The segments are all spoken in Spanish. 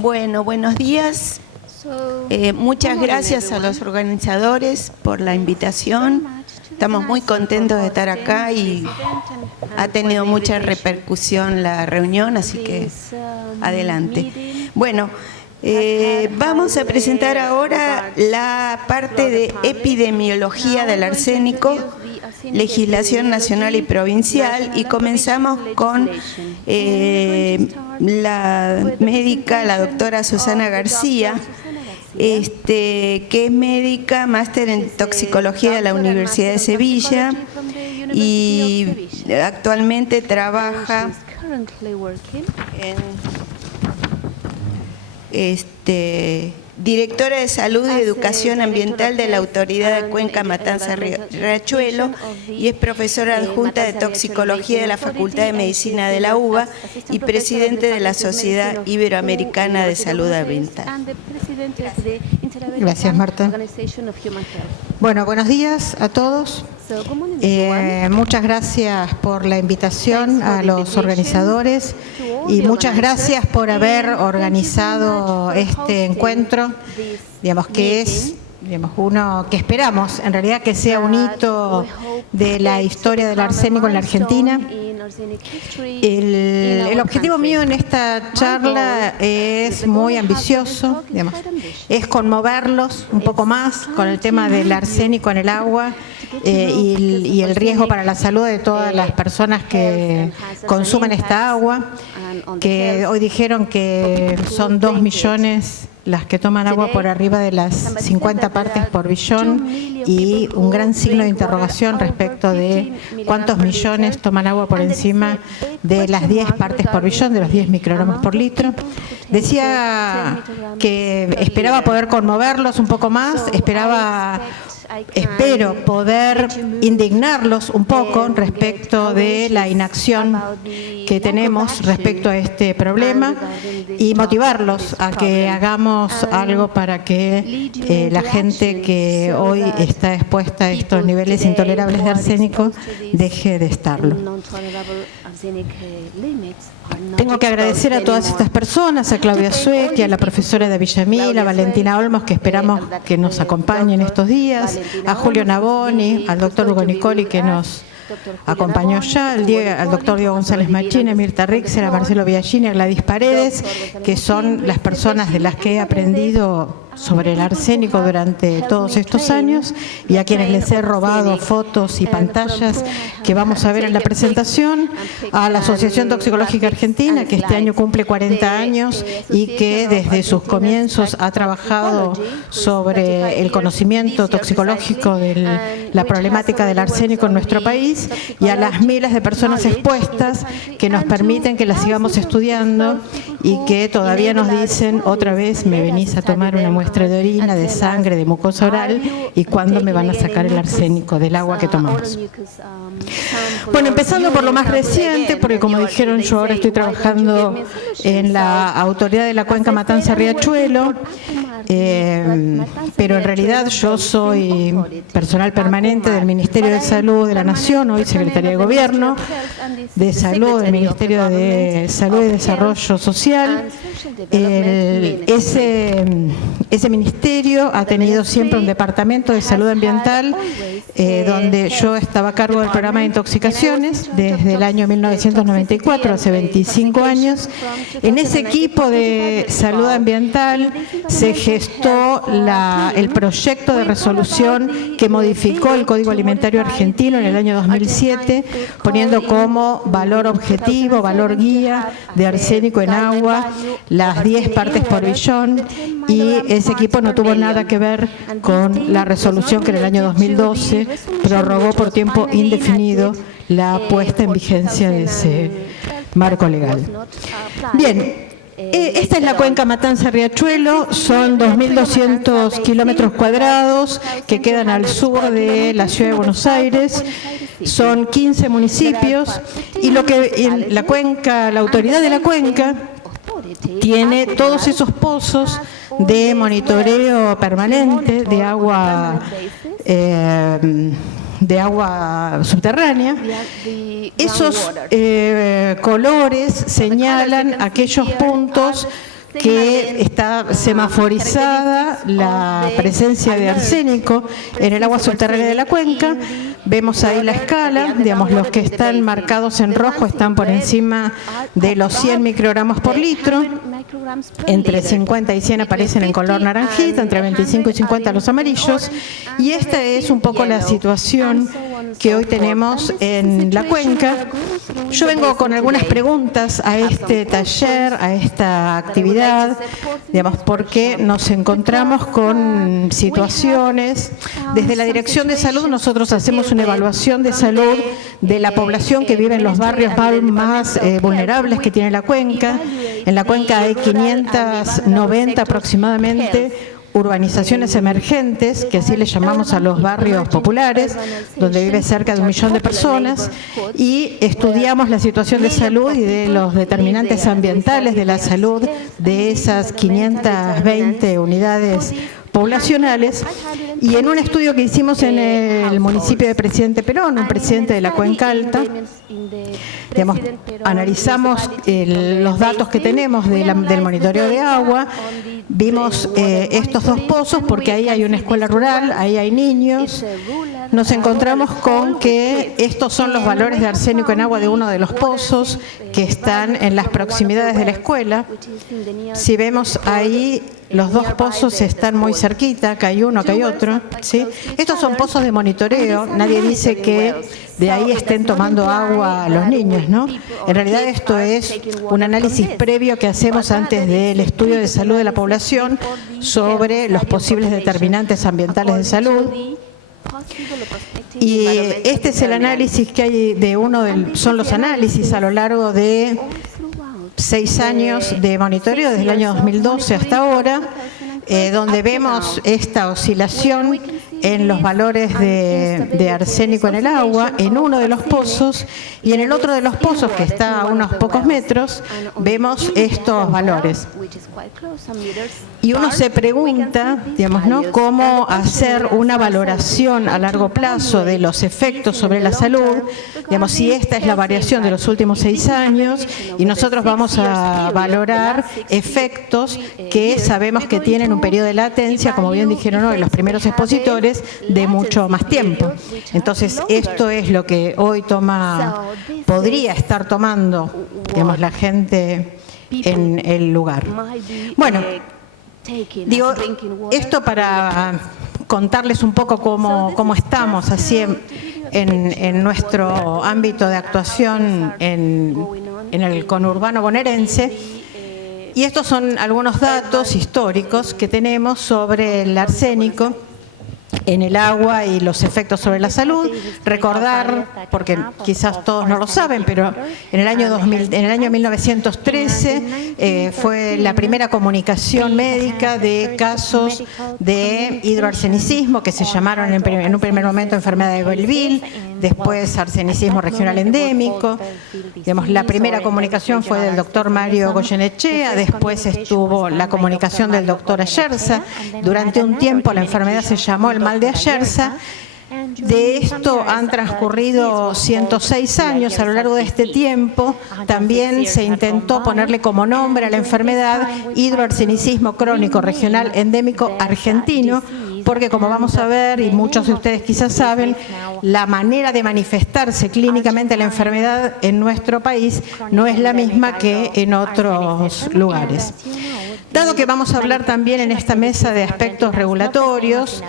Bueno, buenos días. Muchas gracias a los organizadores por la invitación. Estamos muy contentos de estar acá y ha tenido mucha repercusión la reunión, así que adelante. Bueno, vamos a presentar ahora la parte de epidemiología del arsénico, legislación nacional y provincial, y comenzamos con la médica, la doctora Susana García, que es médica, máster en toxicología de la Universidad de Sevilla y actualmente trabaja en directora de Salud y Educación Ambiental de la Autoridad de Cuenca Matanza Riachuelo y es profesora adjunta de Toxicología de la Facultad de Medicina de la UBA y presidente de la Sociedad Iberoamericana de Salud Ambiental. Gracias, Marta. Bueno, buenos días a todos. Muchas gracias por la invitación a los organizadores y muchas gracias por haber organizado este encuentro, digamos que es uno que esperamos en realidad que sea un hito de la historia del arsénico en la Argentina. El objetivo mío en esta charla es muy ambicioso, digamos, es conmoverlos un poco más con el tema del arsénico en el agua y el riesgo para la salud de todas las personas que consumen esta agua, que hoy dijeron que son 2 millones las que toman agua por arriba de las 50 partes por billón y un gran signo de interrogación respecto de cuántos millones toman agua por encima de las 10 partes por billón, de los 10 microgramos por litro. Decía que esperaba poder conmoverlos un poco más, espero poder indignarlos un poco respecto de la inacción que tenemos respecto a este problema y motivarlos a que hagamos algo para que la gente que hoy está expuesta a estos niveles intolerables de arsénico deje de estarlo. Tengo que agradecer a todas estas personas, a Claudia Suecky, a la profesora de Villamil, a Valentina Olmos, que esperamos que nos acompañen estos días, a Julio Naboni, al doctor Hugo Nicoli, que nos acompañó ya, al doctor Diego González Machín, a Mirta Rixer, a Marcelo Biagini, a Gladys Paredes, que son las personas de las que he aprendido sobre el arsénico durante todos estos años y a quienes les he robado fotos y pantallas que vamos a ver en la presentación, a la Asociación Toxicológica Argentina, que este año cumple 40 años y que desde sus comienzos ha trabajado sobre el conocimiento toxicológico de la problemática del arsénico en nuestro país, y a las miles de personas expuestas que nos permiten que las sigamos estudiando y que todavía nos dicen: otra vez me venís a tomar una muestra de orina, de sangre, de mucosa oral, y cuándo me van a sacar el arsénico del agua que tomamos. Bueno, empezando por lo más reciente, porque como dijeron, yo ahora estoy trabajando en la Autoridad de la Cuenca Matanza Riachuelo, pero en realidad yo soy personal permanente del Ministerio de Salud de la Nación, hoy Secretaría de Gobierno de Salud, del Ministerio de Salud y Desarrollo Social. Ese ministerio ha tenido siempre un departamento de salud ambiental donde yo estaba a cargo del programa de intoxicaciones desde el año 1994, hace 25 años. En ese equipo de salud ambiental se gestó el proyecto de resolución que modificó el Código Alimentario Argentino en el año 2007, poniendo como valor objetivo, valor guía de arsénico en agua, las 10 partes por billón, y ese equipo no tuvo nada que ver con la resolución que en el año 2012 prorrogó por tiempo indefinido la puesta en vigencia de ese marco legal. Bien. Esta es la Cuenca Matanza Riachuelo, son 2.200 kilómetros cuadrados que quedan al sur de la ciudad de Buenos Aires, son 15 municipios, y la Autoridad de la Cuenca tiene todos esos pozos de monitoreo permanente de agua subterránea. Esos colores señalan aquellos puntos que está semaforizada la presencia de arsénico en el agua subterránea de la cuenca. Vemos ahí la escala, digamos, los que están marcados en rojo están por encima de los 100 microgramos por litro, entre 50 y 100 aparecen en color naranjita, entre 25 y 50 los amarillos, y esta es un poco la situación que hoy tenemos en la cuenca. Yo vengo con algunas preguntas a este taller, a esta actividad, digamos, porque nos encontramos con situaciones. Desde la Dirección de Salud nosotros hacemos una evaluación de salud de la población que vive en los barrios más vulnerables que tiene la cuenca. En la cuenca hay 590 aproximadamente urbanizaciones emergentes, que así le llamamos a los barrios populares, donde vive cerca de 1 millón de personas, y estudiamos la situación de salud y de los determinantes ambientales de la salud de esas 520 unidades poblacionales, y en un estudio que hicimos en el municipio de Presidente Perón, un presidente de la Cuenca Alta, digamos, analizamos los datos que tenemos del monitoreo de agua, vimos estos dos pozos porque ahí hay una escuela rural, ahí hay niños. Nos encontramos con que estos son los valores de arsénico en agua de uno de los pozos que están en las proximidades de la escuela. Si vemos ahí, los dos pozos están muy cerquita, acá hay uno, acá hay otro, ¿sí? Estos son pozos de monitoreo, nadie dice que de ahí estén tomando agua los niños, ¿no? En realidad esto es un análisis previo que hacemos antes del estudio de salud de la población sobre los posibles determinantes ambientales de salud. Y este es el análisis que hay son los análisis a lo largo de 6 años de monitoreo, desde el año 2012 hasta ahora, donde vemos esta oscilación en los valores de arsénico en el agua, en uno de los pozos, y en el otro de los pozos, que está a unos pocos metros, vemos estos valores. Y uno se pregunta, digamos, ¿no?, cómo hacer una valoración a largo plazo de los efectos sobre la salud, digamos, si esta es la variación de los últimos 6 años, y nosotros vamos a valorar efectos que sabemos que tienen un periodo de latencia, como bien dijeron hoy los primeros expositores, de mucho más tiempo. Entonces, esto es lo que hoy podría estar tomando, digamos, la gente en el lugar. Bueno, digo esto para contarles un poco cómo estamos así en nuestro ámbito de actuación en el conurbano bonaerense. Y estos son algunos datos históricos que tenemos sobre el arsénico en el agua y los efectos sobre la salud. Recordar, porque quizás todos no lo saben, pero en el año 1913 fue la primera comunicación médica de casos de hidroarsenicismo, que se llamaron en un primer momento enfermedad de Belleville, después arsenicismo regional endémico. Digamos, la primera comunicación fue del doctor Mario Goyenechea, después estuvo la comunicación del doctor Ayerza. Durante un tiempo la enfermedad se llamó el mal de Ayerza. De esto han transcurrido 106 años. A lo largo de este tiempo también se intentó ponerle como nombre a la enfermedad hidroarsenicismo crónico regional endémico argentino, porque como vamos a ver, y muchos de ustedes quizás saben, la manera de manifestarse clínicamente la enfermedad en nuestro país no es la misma que en otros lugares. Dado que vamos a hablar también en esta mesa de aspectos regulatorios,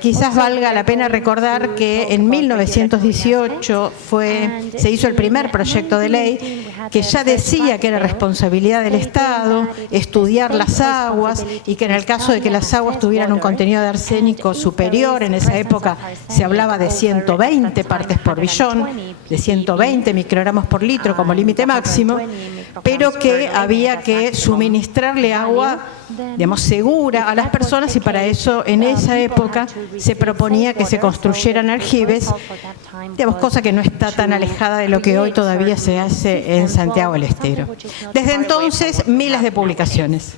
quizás valga la pena recordar que en 1918 se hizo el primer proyecto de ley que ya decía que era responsabilidad del Estado estudiar las aguas, y que en el caso de que las aguas tuvieran un contenido de arsénico superior, en esa época se hablaba de 120 partes por billón, de 120 microgramos por litro como límite máximo, pero que había que suministrarle agua, digamos, segura a las personas, y para eso en esa época se proponía que se construyeran aljibes, digamos, cosa que no está tan alejada de lo que hoy todavía se hace en Santiago del Estero. Desde entonces, miles de publicaciones,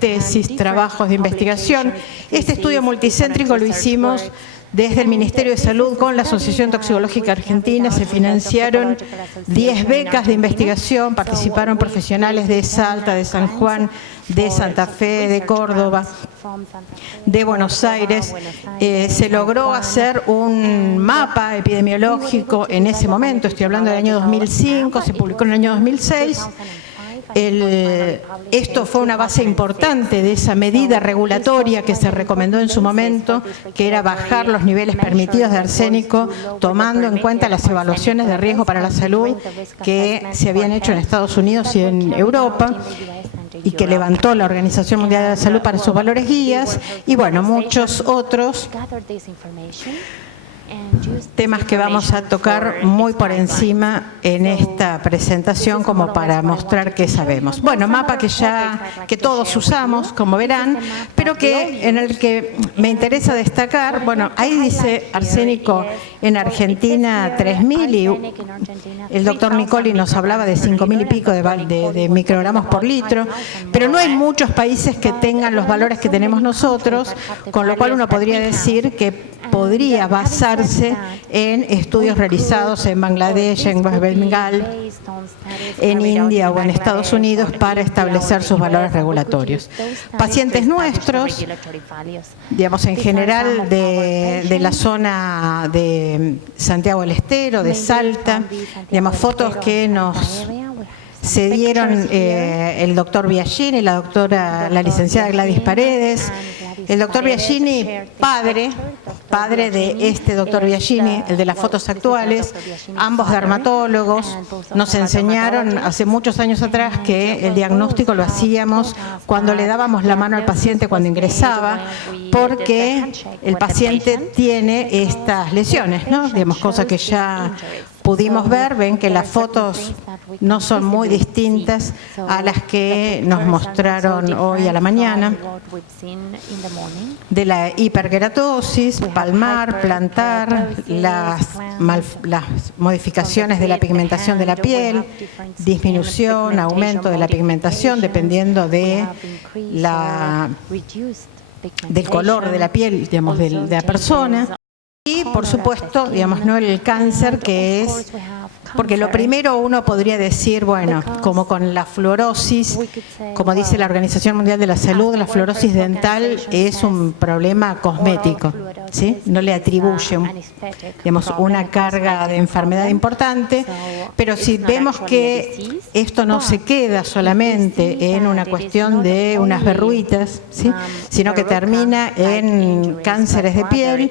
tesis, trabajos de investigación. Este estudio multicéntrico lo hicimos Desde el Ministerio de Salud con la Asociación Toxicológica Argentina se financiaron 10 becas de investigación, participaron profesionales de Salta, de San Juan, de Santa Fe, de Córdoba, de Buenos Aires. Se logró hacer un mapa epidemiológico en ese momento, estoy hablando del año 2005, se publicó en el año 2006. Esto fue una base importante de esa medida regulatoria que se recomendó en su momento, que era bajar los niveles permitidos de arsénico, tomando en cuenta las evaluaciones de riesgo para la salud que se habían hecho en Estados Unidos y en Europa, y que levantó la Organización Mundial de la Salud para sus valores guías, y bueno, muchos otros temas que vamos a tocar muy por encima en esta presentación como para mostrar qué sabemos. Bueno, mapa que todos usamos, como verán, pero en el que me interesa destacar, bueno, ahí dice arsénico en Argentina 3.000 y el doctor Nicoli nos hablaba de 5.000 y pico de microgramos por litro, pero no hay muchos países que tengan los valores que tenemos nosotros, con lo cual uno podría decir que podría basarse en estudios realizados en Bangladesh, en Bengal, en India o en Estados Unidos para establecer sus valores regulatorios. Pacientes nuestros, digamos en general de la zona de Santiago del Estero, de Salta, digamos fotos que nos se dieron el doctor Biagini, la licenciada Gladys Paredes, el doctor Biagini, padre de este doctor Biagini, el de las fotos actuales, ambos dermatólogos, nos enseñaron hace muchos años atrás que el diagnóstico lo hacíamos cuando le dábamos la mano al paciente cuando ingresaba, porque el paciente tiene estas lesiones, ¿no? Digamos, cosa que ya pudimos ver, ven que las fotos no son muy distintas a las que nos mostraron hoy a la mañana, de la hiperkeratosis, palmar, plantar, las modificaciones de la pigmentación de la piel, disminución, aumento de la pigmentación, dependiendo de del color de la piel, digamos, de la persona. Y, por supuesto, digamos, no el cáncer, que es, porque lo primero uno podría decir, bueno, como con la fluorosis, como dice la Organización Mundial de la Salud, la fluorosis dental es un problema cosmético, ¿sí? No le atribuye, digamos, una carga de enfermedad importante, pero si vemos que esto no se queda solamente en una cuestión de unas verruguitas, ¿sí? Sino que termina en cánceres de piel,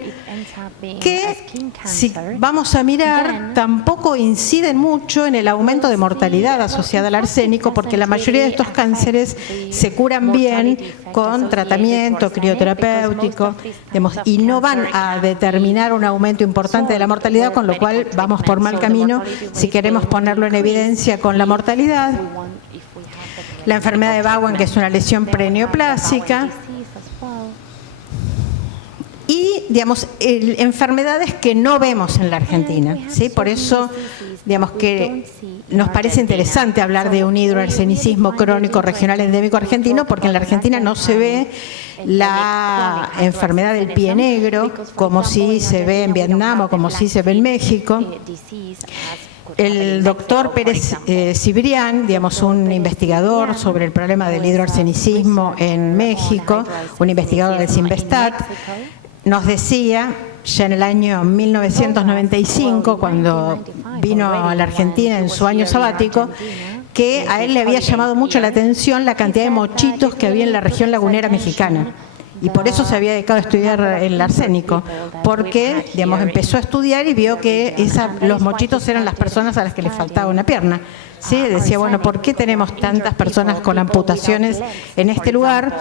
que si vamos a mirar tampoco inciden mucho en el aumento de mortalidad asociada al arsénico, porque la mayoría de estos cánceres se curan bien con tratamiento crioterapéutico, digamos, y no van a determinar un aumento importante de la mortalidad, con lo cual vamos por mal camino si queremos ponerlo en evidencia con la mortalidad. La enfermedad de Bowen, que es una lesión preneoplásica. Y, digamos, enfermedades que no vemos en la Argentina, ¿sí? Por eso, digamos, que nos parece interesante hablar de un hidroarsenicismo crónico regional endémico argentino, porque en la Argentina no se ve la enfermedad del pie negro, como sí se ve en Vietnam o como sí se ve en México. El doctor Pérez Cibrián, digamos, un investigador sobre el problema del hidroarsenicismo en México, un investigador del CIMBESTAT, nos decía, ya en el año 1995, cuando vino a la Argentina en su año sabático, que a él le había llamado mucho la atención la cantidad de mochitos que había en la región lagunera mexicana. Y por eso se había dedicado a estudiar el arsénico, porque, digamos, empezó a estudiar y vio que los mochitos eran las personas a las que les faltaba una pierna. ¿Sí? Decía, bueno, ¿por qué tenemos tantas personas con amputaciones en este lugar?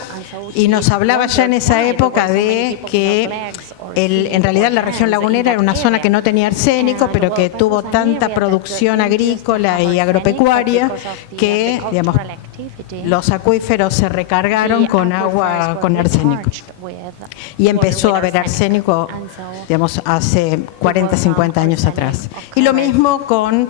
Y nos hablaba ya en esa época de que en realidad la región lagunera era una zona que no tenía arsénico, pero que tuvo tanta producción agrícola y agropecuaria que, digamos, los acuíferos se recargaron con agua con arsénico. Y empezó a haber arsénico, digamos, hace 40, 50 años atrás. Y lo mismo con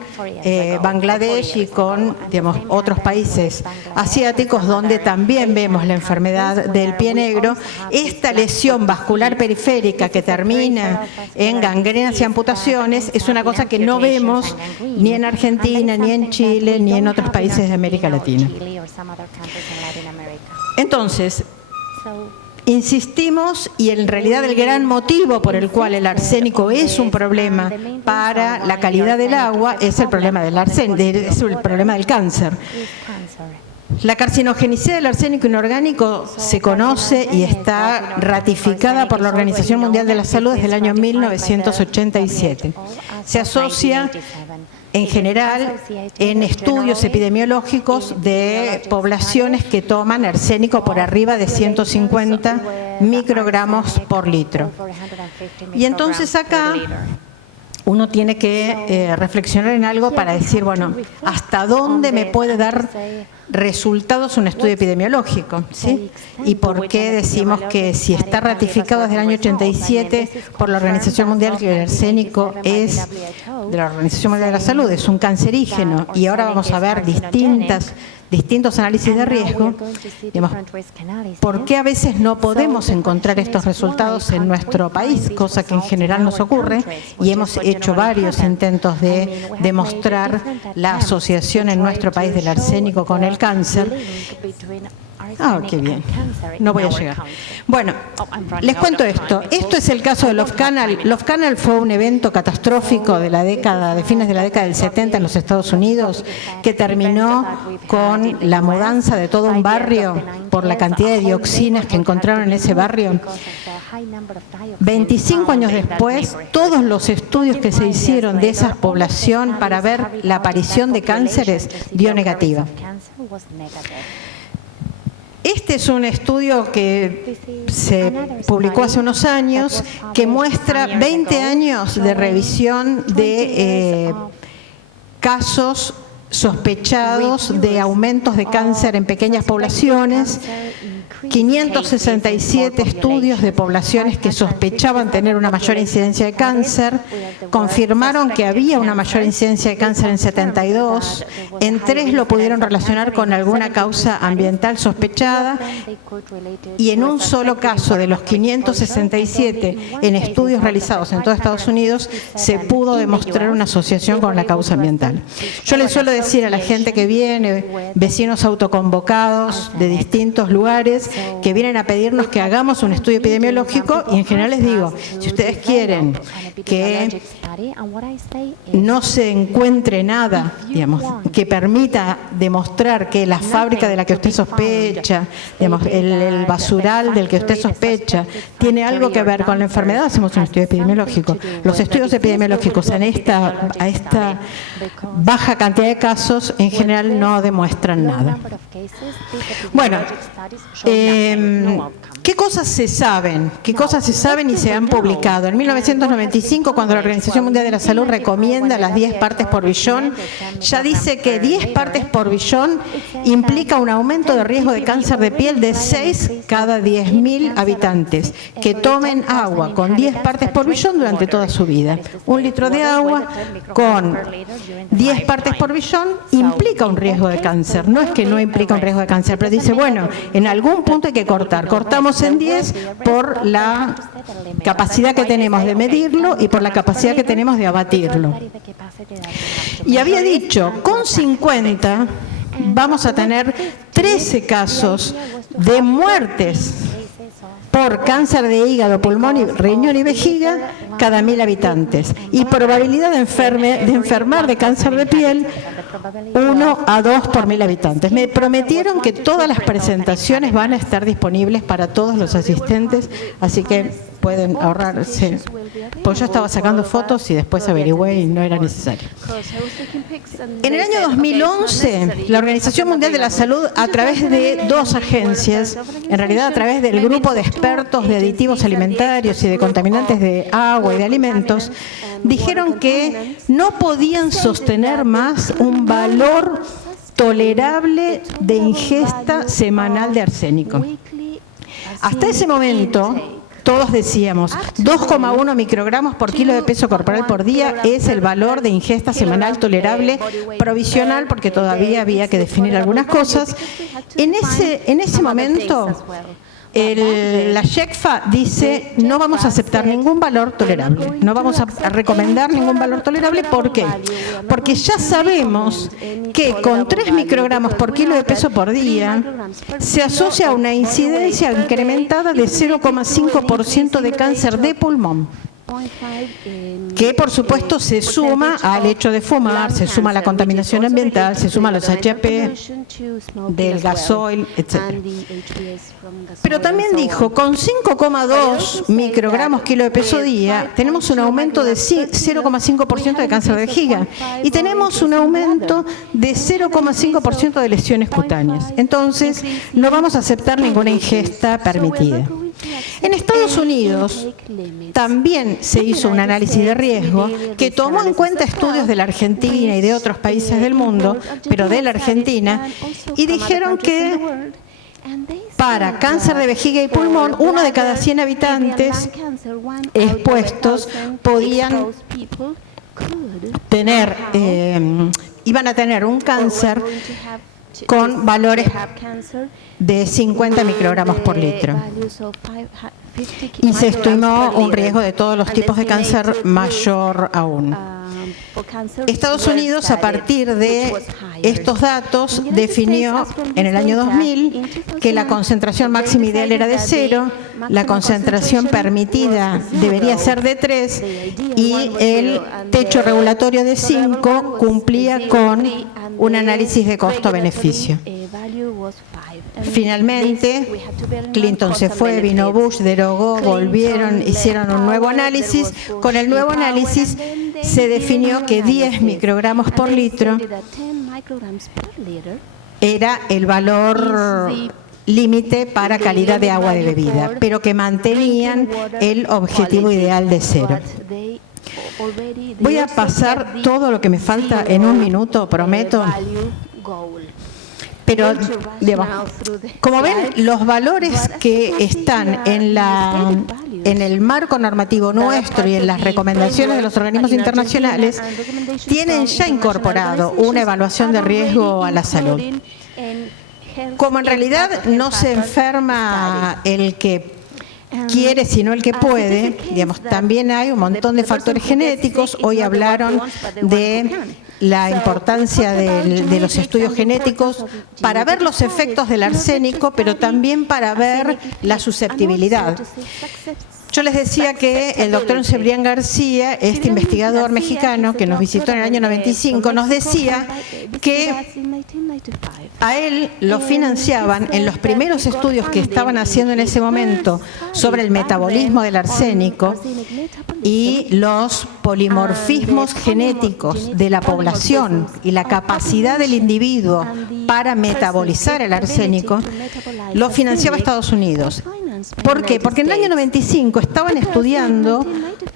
Bangladesh y con, digamos, otros países asiáticos donde también vemos la enfermedad del pie negro. Esta lesión vascular periférica que termina en gangrenas y amputaciones es una cosa que no vemos ni en Argentina, ni en Chile, ni en otros países de América Latina. Entonces, insistimos, y en realidad el gran motivo por el cual el arsénico es un problema para la calidad del agua es el problema del es el problema del cáncer. La carcinogenicidad del arsénico inorgánico se conoce y está ratificada por la Organización Mundial de la Salud desde el año 1987. Se asocia en general en estudios epidemiológicos de poblaciones que toman arsénico por arriba de 150 microgramos por litro. Y entonces acá uno tiene que reflexionar en algo para decir, bueno, ¿hasta dónde me puede dar resultados un estudio epidemiológico? ¿Sí? ¿Y por qué decimos que si está ratificado desde el año 87 por la Organización Mundial que el arsénico es, de la Organización Mundial de la Salud, es un cancerígeno, y ahora vamos a ver distintos análisis de riesgo, digamos, ¿por qué a veces no podemos encontrar estos resultados en nuestro país? Cosa que en general nos ocurre, y hemos hecho varios intentos de demostrar la asociación en nuestro país del arsénico con el cáncer. Ah, qué bien. No voy a llegar. Bueno, les cuento esto. Esto es el caso de Love Canal. Love Canal fue un evento catastrófico de fines de la década del 70 en los Estados Unidos, que terminó con la mudanza de todo un barrio por la cantidad de dioxinas que encontraron en ese barrio. 25 años después, todos los estudios que se hicieron de esa población para ver la aparición de cánceres dio negativa. Este es un estudio que se publicó hace unos años que muestra 20 años de revisión de casos sospechados de aumentos de cáncer en pequeñas poblaciones, 567 estudios de poblaciones que sospechaban tener una mayor incidencia de cáncer, confirmaron que había una mayor incidencia de cáncer en 72, en 3 lo pudieron relacionar con alguna causa ambiental sospechada, y en un solo caso de los 567 en estudios realizados en todo Estados Unidos se pudo demostrar una asociación con la causa ambiental. Yo les suelo decir a la gente que viene, vecinos autoconvocados de distintos lugares, que vienen a pedirnos que hagamos un estudio epidemiológico, y en general les digo, si ustedes quieren que no se encuentre nada, digamos, que permita demostrar que la fábrica de la que usted sospecha, digamos, el basural del que usted sospecha, tiene algo que ver con la enfermedad, hacemos un estudio epidemiológico. Los estudios epidemiológicos a esta baja cantidad de casos en general no demuestran nada. Bueno, ¿qué cosas se saben? ¿Qué cosas se saben y se han publicado? En 1995, cuando la Organización Mundial de la Salud recomienda las 10 partes por billón, ya dice que 10 partes por billón implica un aumento de riesgo de cáncer de piel de 6 cada 10.000 habitantes que tomen agua con 10 partes por billón durante toda su vida. 1 litro de agua con 10 partes por billón implica un riesgo de cáncer. No es que no implica un riesgo de cáncer, pero dice, bueno, en algún punto hay que cortar. Cortamos en 10 por la capacidad que tenemos de medirlo y por la capacidad que tenemos de abatirlo. Y había dicho, con 50 vamos a tener 13 casos de muertes por cáncer de hígado, pulmón, riñón y vejiga cada 1.000 habitantes. Y probabilidad de enfermar de cáncer de piel, 1 a 2 por 1.000 habitantes. Me prometieron que todas las presentaciones van a estar disponibles para todos los asistentes, así que pueden ahorrarse. Pues yo estaba sacando fotos y después averigüé y no era necesario. En el año 2011, la Organización Mundial de la Salud, a través de 2 agencias, en realidad a través del grupo de expertos de aditivos alimentarios y de contaminantes de agua y de alimentos, dijeron que no podían sostener más un valor tolerable de ingesta semanal de arsénico. Hasta ese momento, todos decíamos, 2,1 microgramos por kilo de peso corporal por día es el valor de ingesta semanal tolerable provisional, porque todavía había que definir algunas cosas. En ese momento, la SHECFA dice, no vamos a aceptar ningún valor tolerable, no vamos a recomendar ningún valor tolerable. ¿Por qué? Porque ya sabemos que con 3 microgramos por kilo de peso por día se asocia a una incidencia incrementada de 0,5% de cáncer de pulmón, que por supuesto se suma al hecho de fumar, se suma a la contaminación ambiental, se suma a los HAP del gasoil, etc. Pero también dijo, con 5,2 microgramos kilo de peso día, tenemos un aumento de 0,5% de cáncer de vejiga y tenemos un aumento de 0,5% de lesiones cutáneas. Entonces, no vamos a aceptar ninguna ingesta permitida. En Estados Unidos también se hizo un análisis de riesgo que tomó en cuenta estudios de la Argentina y de otros países del mundo, pero de la Argentina, y dijeron que para cáncer de vejiga y pulmón, 1 de cada 100 habitantes expuestos podían tener, iban a tener un cáncer con valores de 50 microgramos por litro. Y se estimó un riesgo de todos los tipos de cáncer mayor aún. Estados Unidos, a partir de estos datos, definió en el año 2000 que la concentración máxima ideal era de 0, la concentración permitida debería ser de 3 y el techo regulatorio de 5 cumplía con un análisis de costo-beneficio. Finalmente, Clinton se fue, vino Bush, derogó, volvieron, hicieron un nuevo análisis. Con el nuevo análisis se definió que 10 microgramos por litro era el valor límite para calidad de agua de bebida, pero que mantenían el objetivo ideal de 0. Voy a pasar todo lo que me falta en un minuto, prometo. Pero, digamos, como ven, los valores que están en el marco normativo nuestro y en las recomendaciones de los organismos internacionales tienen ya incorporado una evaluación de riesgo a la salud. Como en realidad no se enferma el que quiere, sino el que puede, digamos, también hay un montón de factores genéticos. Hoy hablaron de la importancia de los estudios genéticos para ver los efectos del arsénico, pero también para ver la susceptibilidad. Yo les decía que el doctor Cebrián García, este investigador mexicano que nos visitó en el año 95, nos decía que a él lo financiaban en los primeros estudios que estaban haciendo en ese momento sobre el metabolismo del arsénico y los polimorfismos genéticos de la población y la capacidad del individuo para metabolizar el arsénico, lo financiaba Estados Unidos. ¿Por qué? Porque en el año 95 estaban estudiando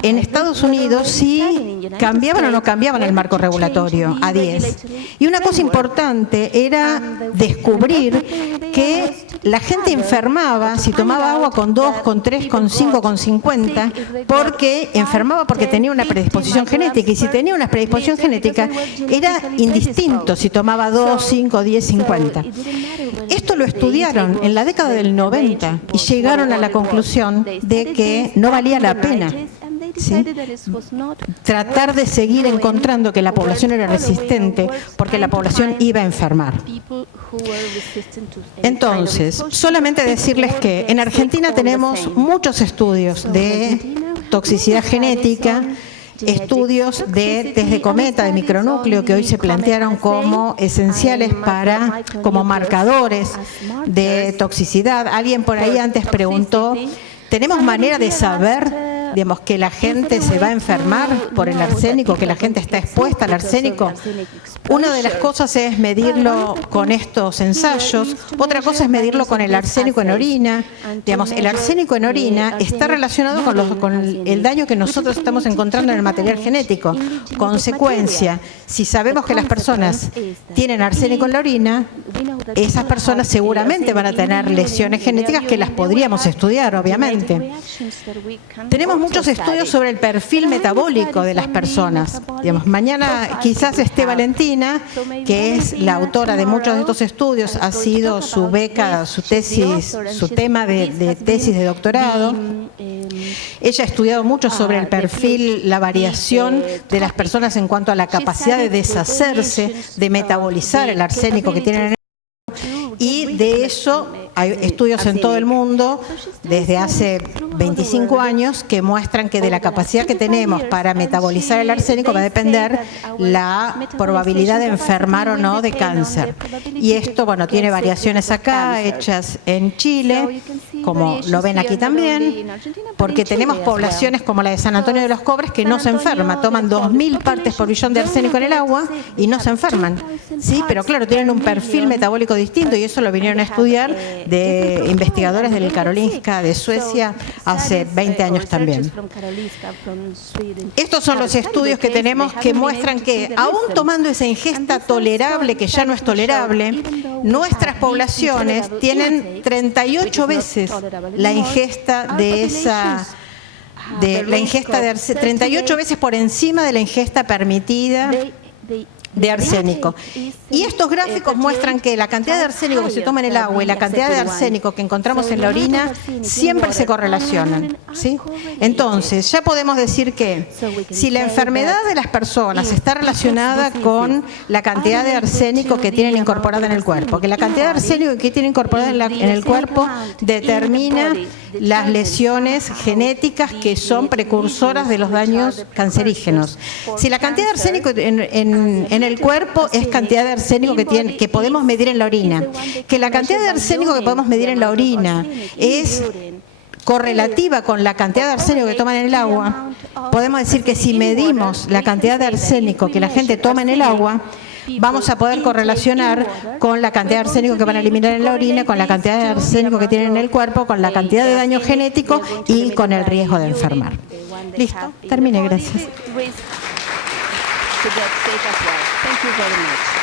en Estados Unidos si cambiaban o no cambiaban el marco regulatorio a 10. Y una cosa importante era descubrir que la gente enfermaba si tomaba agua con 2, con 3, con 5, con 50, porque enfermaba porque tenía una predisposición genética. Y si tenía una predisposición genética, era indistinto si tomaba 2, 5, 10, 50. Esto lo estudiaron en la década del 90 y llegaron a la conclusión de que no valía la pena, ¿sí?, tratar de seguir encontrando que la población era resistente porque la población iba a enfermar. Entonces, solamente decirles que en Argentina tenemos muchos estudios de toxicidad genética, estudios de test de cometa, de micronúcleo, que hoy se plantearon como esenciales como marcadores de toxicidad. Alguien por ahí antes preguntó, ¿tenemos manera de saber, digamos, que la gente se va a enfermar por el arsénico, que la gente está expuesta al arsénico? Una de las cosas es medirlo con estos ensayos, otra cosa es medirlo con el arsénico en orina. Digamos, el arsénico en orina está relacionado con el daño que nosotros estamos encontrando en el material genético. Consecuencia, si sabemos que las personas tienen arsénico en la orina, esas personas seguramente van a tener lesiones genéticas que las podríamos estudiar, obviamente. Tenemos muchos estudios sobre el perfil metabólico de las personas. Digamos, mañana quizás esté Valentina, que es la autora de muchos de estos estudios, ha sido su beca, su tesis, su tema de tesis de doctorado. Ella ha estudiado mucho sobre el perfil, la variación de las personas en cuanto a la capacidad de deshacerse, de metabolizar el arsénico que tienen en el cuerpo, y de eso hay estudios en todo el mundo desde hace 25 años que muestran que de la capacidad que tenemos para metabolizar el arsénico va a depender la probabilidad de enfermar o no de cáncer. Y esto, bueno, tiene variaciones acá, hechas en Chile, como lo ven aquí también, porque tenemos poblaciones como la de San Antonio de los Cobres que no se enferman, toman 2.000 partes por billón de arsénico en el agua y no se enferman. Sí, pero claro, tienen un perfil metabólico distinto y eso lo vinieron a estudiar de investigadores del Karolinska de Suecia hace 20 años también. Estos son los estudios que tenemos que muestran que, aún tomando esa ingesta tolerable, que ya no es tolerable, nuestras poblaciones tienen 38 veces la ingesta de esa... 38 veces por encima de la ingesta permitida de arsénico. Y estos gráficos muestran que la cantidad de arsénico que se toma en el agua y la cantidad de arsénico que encontramos en la orina siempre se correlacionan, ¿sí? Entonces, ya podemos decir que si la enfermedad de las personas está relacionada con la cantidad de arsénico que tienen incorporada en el cuerpo, que la cantidad de arsénico que tienen incorporada en el cuerpo determina las lesiones genéticas que son precursoras de los daños cancerígenos. Si la cantidad de arsénico en el cuerpo es cantidad de arsénico que podemos medir en la orina, que la cantidad de arsénico que podemos medir en la orina es correlativa con la cantidad de arsénico que toman en el agua, podemos decir que si medimos la cantidad de arsénico que la gente toma en el agua, vamos a poder correlacionar con la cantidad de arsénico que van a eliminar en la orina, con la cantidad de arsénico que tienen en el cuerpo, con la cantidad de daño genético y con el riesgo de enfermar. Listo, terminé, gracias. To get sick as well. Thank you very much.